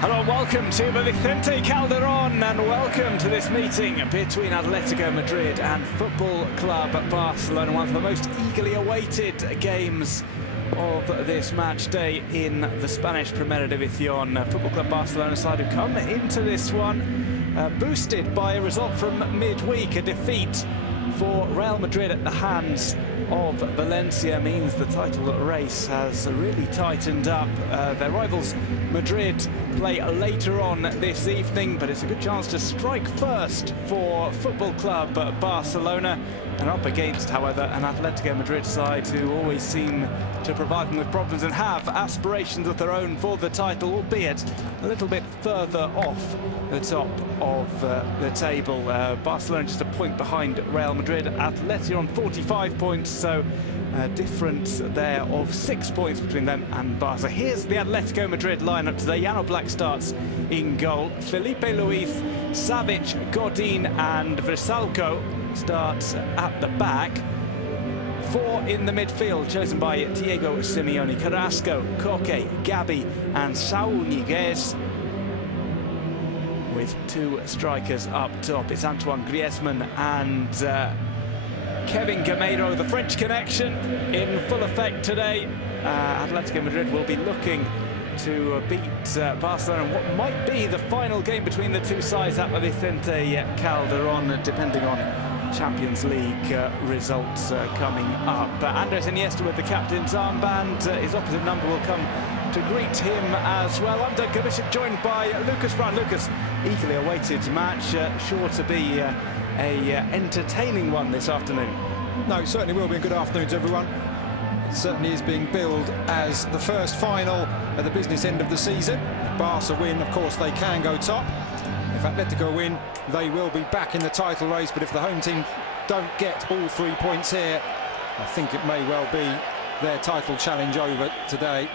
Hello and welcome to the Vicente Calderón, and welcome to this meeting between Atletico Madrid and Football Club Barcelona, one of the most eagerly awaited games of this match day in the Spanish Primera División. Football Club Barcelona side who come into this one boosted by a result from midweek. A defeat for Real Madrid at the hands of Valencia means the title race has really tightened up. Their rivals Madrid play later on this evening, but it's a good chance to strike first for Football Club Barcelona, and up against, however, an Atletico Madrid side who always seem to provide them with problems and have aspirations of their own for the title, albeit a little bit further off the top of the table. Barcelona just a point behind Real Madrid. Atletico on 45 points, so a difference there of 6 points between them and Barca. Here's the Atletico Madrid lineup today. Llano Black starts in goal. Felipe Luis, Savic, Godin and Vrsaljko starts at the back. Four in the midfield, chosen by Diego Simeone: Carrasco, Koke, Gabi and Saúl Ñíguez. With two strikers up top, it's Antoine Griezmann and Kevin Gameiro. The French connection in full effect today. Atletico Madrid will be looking to beat Barcelona in what might be the final game between the two sides at the Vicente Calderón, depending on Champions League results coming up. Andres Iniesta with the captain's armband. His opposite number will come to greet him as well. I'm Doug Kubicek, joined by Lucas Brown. Lucas, eagerly awaited match, sure to be a entertaining one this afternoon. No, it certainly will be a good afternoon to everyone. It certainly is being billed as the first final at the business end of the season. If Barca win, of course, they can go top. If Atletico win, they will be back in the title race. But if the home team don't get all 3 points here, I think it may well be their title challenge over today.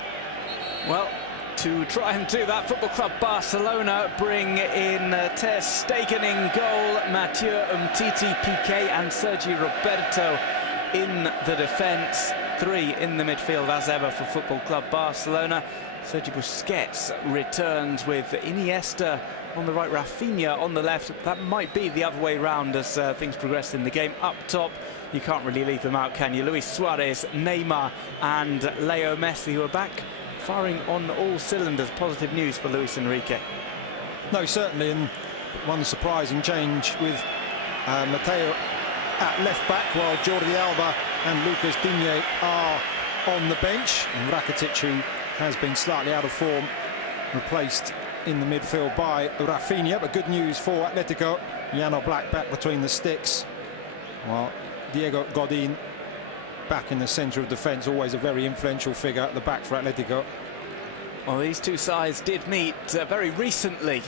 Well, to try and do that, Football Club Barcelona bring in Ter Stegen in goal, Mathieu Umtiti, Piqué and Sergi Roberto in the defence. Three in the midfield as ever for Football Club Barcelona. Sergi Busquets returns with Iniesta on the right, Rafinha on the left. That might be the other way round as things progress in the game. Up top, you can't really leave them out, can you? Luis Suarez, Neymar and Leo Messi, who are back firing on all cylinders. Positive news for Luis Enrique. No, certainly, and one surprising change with Mateo at left back, while Jordi Alba and Lucas Digne are on the bench. And Rakitic, who has been slightly out of form, replaced in the midfield by Rafinha. But good news for Atletico: Llano Black back between the sticks, while Diego Godin back in the centre of defence. Always a very influential figure at the back for Atletico. Well, these two sides did meet very recently,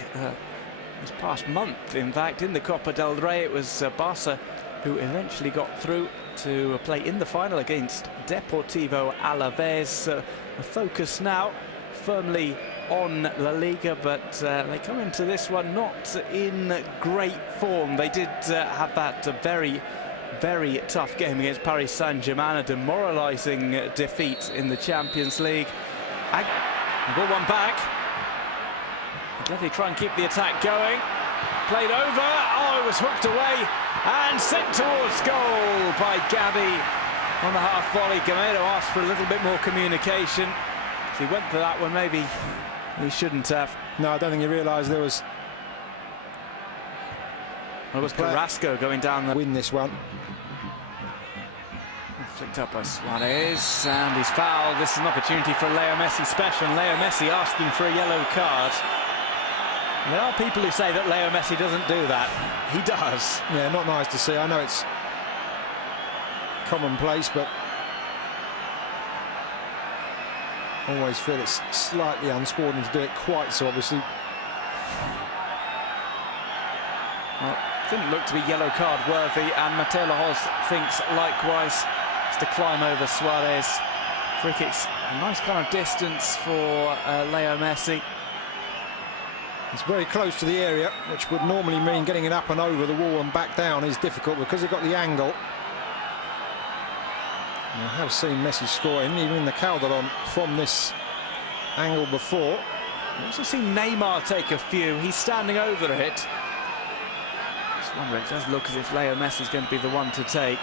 this past month, in fact, in the Copa del Rey. It was Barca who eventually got through to play in the final against Deportivo Alavés. The focus now firmly on La Liga, but they come into this one not in great form. They did have that very tough game against Paris Saint-Germain, a demoralising defeat in the Champions League. Ball one back. Definitely try and keep the attack going. Played over. Oh, it was hooked away and sent towards goal by Gabi on the half volley. Gameiro asked for a little bit more communication. He went for that one. Maybe he shouldn't have. No, I don't think he realised there was. Well, it was Carrasco going down the win this one. Flicked up by Suarez, and he's fouled. This is an opportunity for Leo Messi special, and Leo Messi asking for a yellow card. There are people who say that Leo Messi doesn't do that. He does. Yeah, not nice to see. I know it's commonplace, but always feel it's slightly unsporting to do it quite so obviously. Well, didn't look to be yellow card worthy, and Mateo Lahoz thinks likewise. It's to climb over Suarez. Free kicks, a nice kind of distance for Leo Messi. It's very close to the area, which would normally mean getting it up and over the wall and back down is difficult because he got the angle. And I have seen Messi scoring, even in the Calderón, from this angle before. I've also seen Neymar take a few. He's standing over it. Just wondering, it does look as if Leo Messi is going to be the one to take.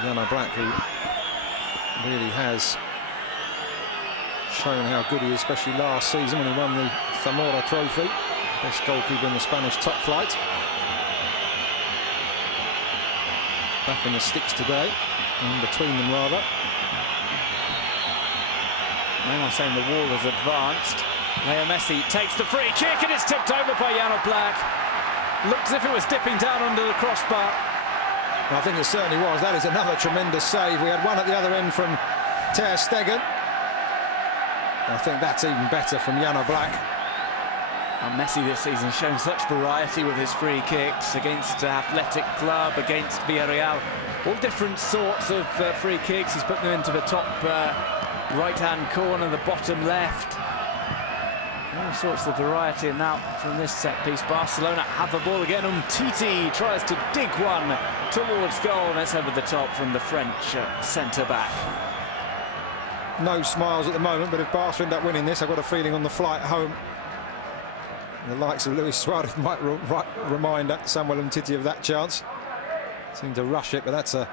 Jano Black, who really has shown how good he is, especially last season when he won the Zamora Trophy. Best goalkeeper in the Spanish top flight. Back in the sticks today, in between them rather. Neymar saying the wall has advanced. Leo Messi takes the free kick and it's tipped over by Jano Black. Looked as if it was dipping down under the crossbar. I think it certainly was. That is another tremendous save. We had one at the other end from Ter Stegen. I think that's even better from Jano Black. And Messi this season shown such variety with his free kicks against Athletic Club, against Villarreal. All different sorts of free kicks. He's put them into the top right-hand corner, the bottom left. All sorts of variety. And now from this set piece, Barcelona have the ball again. Titi tries to dig one towards goal, and it's over the top from the French centre-back. No smiles at the moment, but if Barca end up winning this, I've got a feeling on the flight home the likes of Luis Suarez might remind Samuel Umtiti of that chance. Seemed to rush it, but that's a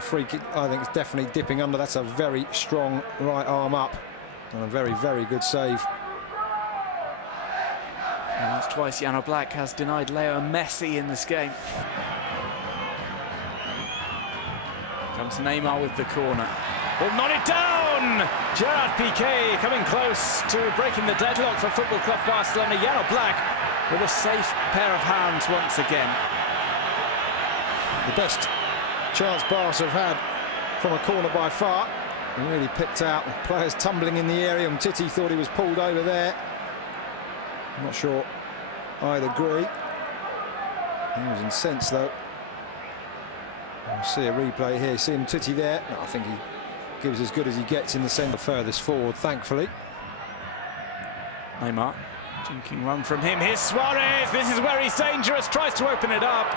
free kick. I think it's definitely dipping under. That's a very strong right arm up, and a very, very good save. And that's twice Jano Black has denied Leo Messi in this game. Comes Neymar with the corner. Will not it down! Gerard Piqué coming close to breaking the deadlock for Football Club Barcelona. Jano Black with a safe pair of hands once again. The best chance Barca have had from a corner by far. And really picked out. Players tumbling in the area. Umtiti thought he was pulled over there. I'm not sure I'd agree. He was incensed though. We'll see a replay here. See Umtiti there. No, I think he gives as good as he gets in the centre, furthest forward, thankfully. Neymar, jinking run from him. Here's Suarez. This is where he's dangerous. Tries to open it up.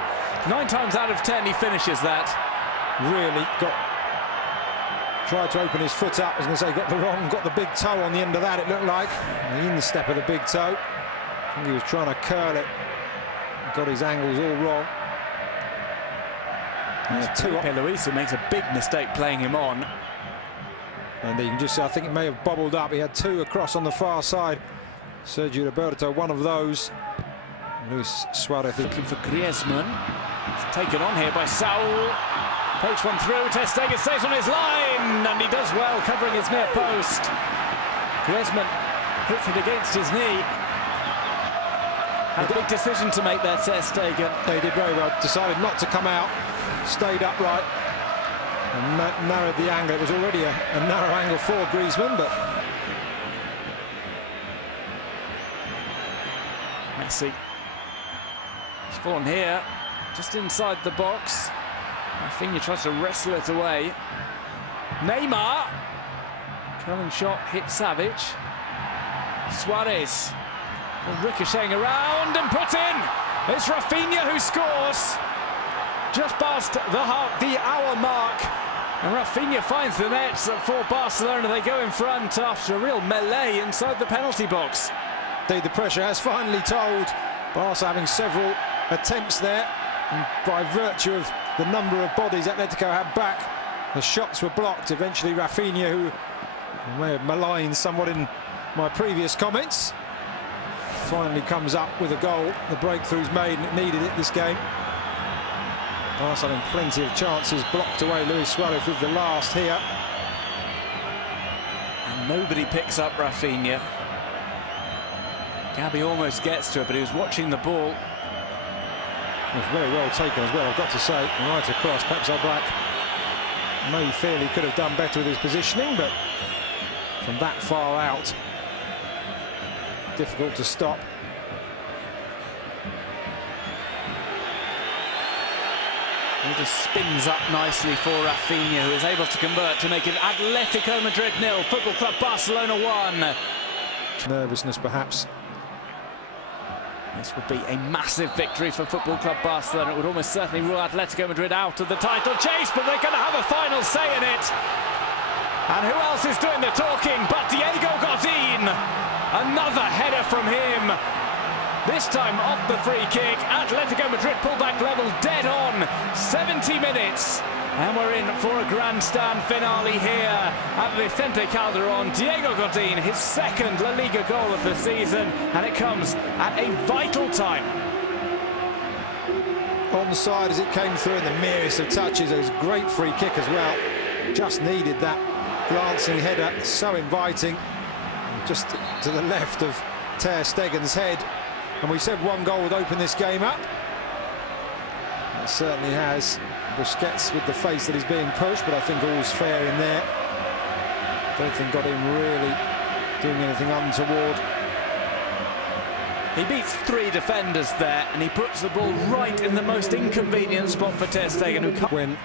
9 times out of 10 he finishes that. Really tried to open his foot up. I was going to say got the big toe on the end of that. It looked like the instep of the big toe. I think he was trying to curl it. Got his angles all wrong. Felipe Luis makes a big mistake playing him on. And you can just see, I think it may have bobbled up. He had 2 across on the far side. Sergio Roberto, one of those. Luis Suarez looking for Griezmann. It's taken on here by Saul. Pokes one through. Ter Stegen stays on his line, and he does well covering his near post. Griezmann hits it against his knee. Had a big decision to make there, Ter Stegen. They did very well. Decided not to come out. Stayed upright. And narrowed the angle. It was already a narrow angle for Griezmann, but Messi. He's fallen here, just inside the box. Rafinha tries to wrestle it away. Neymar. Curling shot hit Savage. Suarez. Ricocheting around and put in. It's Rafinha who scores. Just past the hour mark. And Rafinha finds the net for Barcelona. They go in front after a real melee inside the penalty box. The pressure has finally told. Barca having several attempts there. And by virtue of the number of bodies Atletico had back, the shots were blocked. Eventually Rafinha, who may have maligned somewhat in my previous comments, finally comes up with a goal. The breakthrough's made and it needed it this game. Barca having plenty of chances, blocked away Luis Suarez with the last here. And nobody picks up Rafinha. Gabby almost gets to it, but he was watching the ball. It was very well taken as well, I've got to say. Right across, Pep Black may feel he could have done better with his positioning, but from that far out, difficult to stop. He just spins up nicely for Rafinha, who is able to convert to make it Atletico Madrid 0, Football Club Barcelona 1. Nervousness, perhaps. This would be a massive victory for Football Club Barcelona. It would almost certainly rule Atletico Madrid out of the title chase, but they're going to have a final say in it. And who else is doing the talking but Diego Godin? Another header from him. This time off the free kick. Atletico Madrid pull back level dead on. 70 minutes. And we're in for a grandstand finale here at Vicente Calderon. Diego Godin, his second La Liga goal of the season, and it comes at a vital time. Onside as it came through in the merest of touches. It was a great free kick as well. Just needed that glancing header, so inviting. Just to the left of Ter Stegen's head. And we said one goal would open this game up. It certainly has. Busquets with the face that he's being pushed, but I think all's fair in there. Don't think got him really doing anything untoward. He beats three defenders there, and he puts the ball right in the most inconvenient spot for Ter Stegen, who can't. When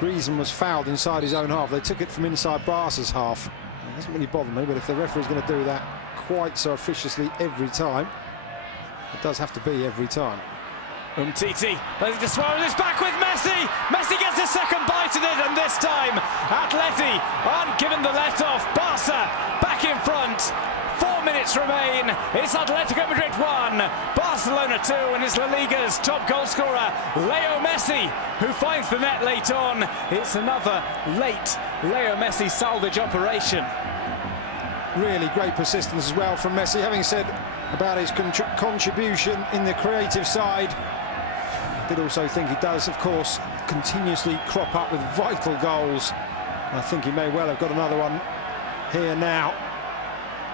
Griezmann was fouled inside his own half, they took it from inside Barca's half. It doesn't really bother me, but if the referee's going to do that quite so officiously every time, it does have to be every time. Titi, let's just swallow this back with Messi. Messi gets a second bite at it, and this time Atleti aren't given the let off. Barca back in front. 4 minutes remain. It's Atletico Madrid 1, Barcelona 2, and it's La Liga's top goal scorer, Leo Messi, who finds the net late on. It's another late Leo Messi salvage operation. Really great persistence as well from Messi. Having said about his contribution in the creative side, I did also think he does, of course, continuously crop up with vital goals. I think he may well have got another one here now.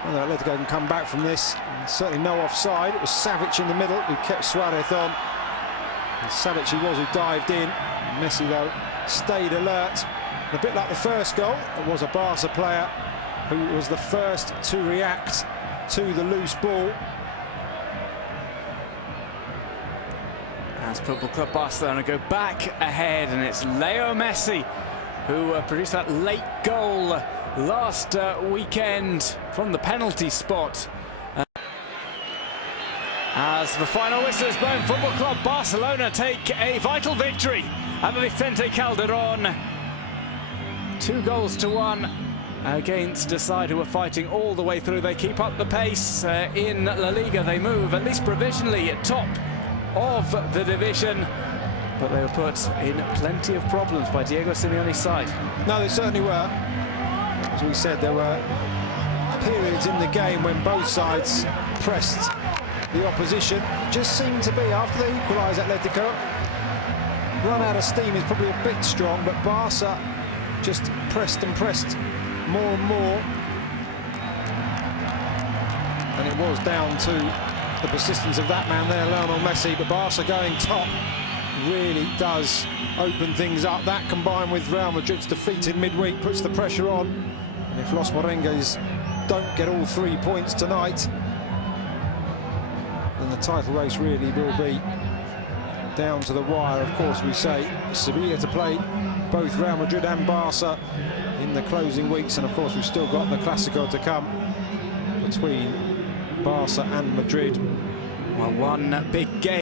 Whether Atletico can come back from this, certainly no offside. It was Savic in the middle who kept Suarez on. And Savic he was who dived in. Messi, though, stayed alert. And a bit like the first goal, it was a Barca player who was the first to react to the loose ball. As Football Club Barcelona go back ahead, and it's Leo Messi who produced that late goal last weekend from the penalty spot. As the final whistle is blown, Football Club Barcelona take a vital victory at the Vicente Calderon. 2-1 against a side who are fighting all the way through. They keep up the pace in La Liga. They move, at least provisionally, at top of the division, but they were put in plenty of problems by Diego Simeone's side. No, they certainly were. As we said, there were periods in the game when both sides pressed the opposition. Just seemed to be, after they equalised, Atletico run out of steam is probably a bit strong, but Barca just pressed and pressed more and more, and it was down to the persistence of that man there, Lionel Messi. But Barca going top really does open things up. That, combined with Real Madrid's defeat in midweek, puts the pressure on. And if Los Merengues don't get all 3 points tonight, then the title race really will be down to the wire. Of course, we say Sevilla to play both Real Madrid and Barca in the closing weeks, and of course we've still got the Clásico to come between Barca and Madrid. Well, one big game.